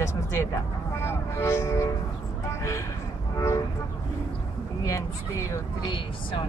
dziesmas dziedāt. 1, 2, 3 un...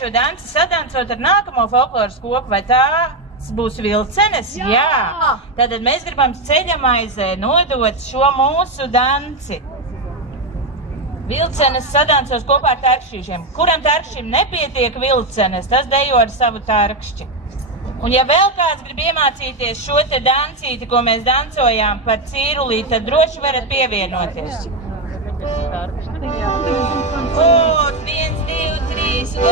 Šo danci sadancot ar nākamo folkloras kopu, vai tās būs vilcenes? Jā! Tātad mēs gribam ceļamaizē nodot šo mūsu danci. Vilcenes sadancos kopā ar tarkšķīšiem. Kuram tarkšķim nepietiek vilcenes, tas dejo ar savu tarkšķi. Un ja vēl kāds grib iemācīties šo te dancīti, ko mēs dancojām par cīrulī, tad droši varat pievienoties. 1, 2, 3, un...